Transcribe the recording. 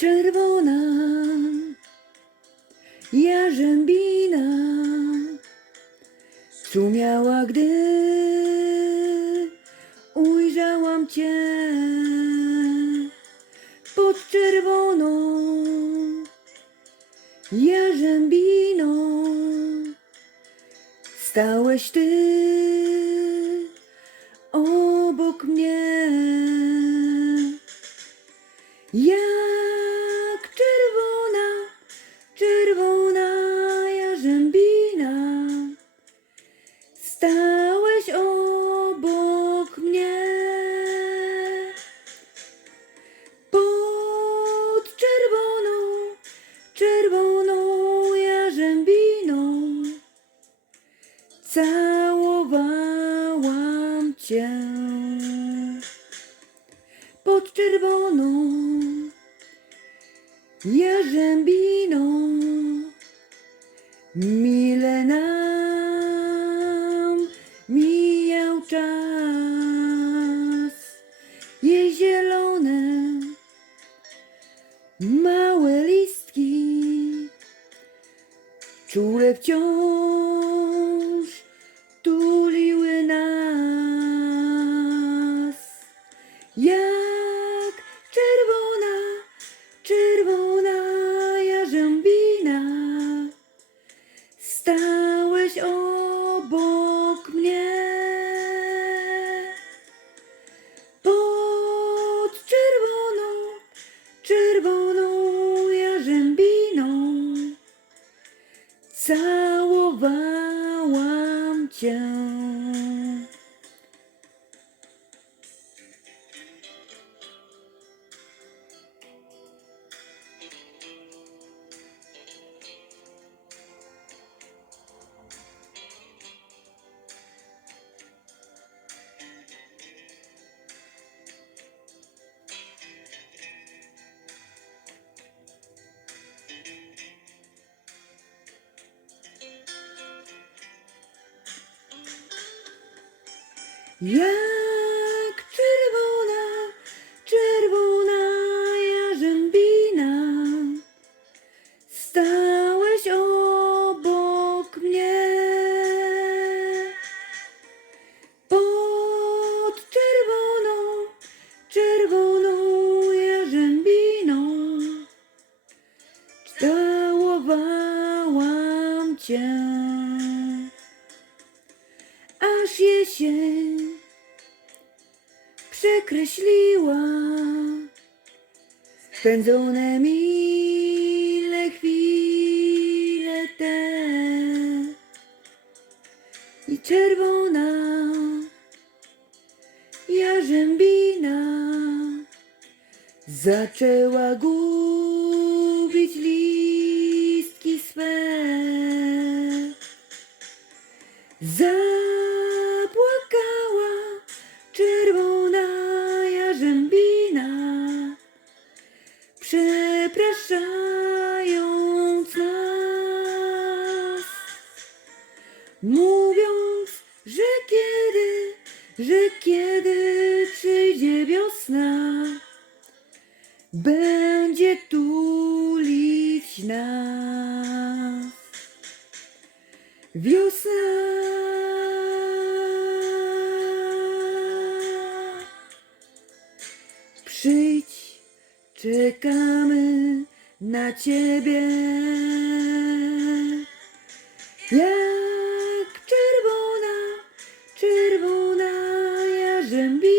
czerwona jarzębina sumiała, gdy ujrzałam Cię pod czerwoną jarzębiną. Stałeś Ty obok mnie. Jak całowałam Cię pod czerwoną jarzębiną. Mile nam mijał czas, jej zielone, małe listki, czule wciąż Jak Jak czerwona, czerwona jarzębina, stałeś obok mnie. Pod czerwoną, czerwoną jarzębiną, całowałam Cię przekreśliła spędzone mile chwile te i czerwona jarzębina zaczęła gubić listki swe. Zapłakała mówiąc, że kiedy, że kiedy przyjdzie wiosna, będzie tulić nas. Wiosna. Przyjdź, czekamy na ciebie. Jak czerwona jarzębina. Sta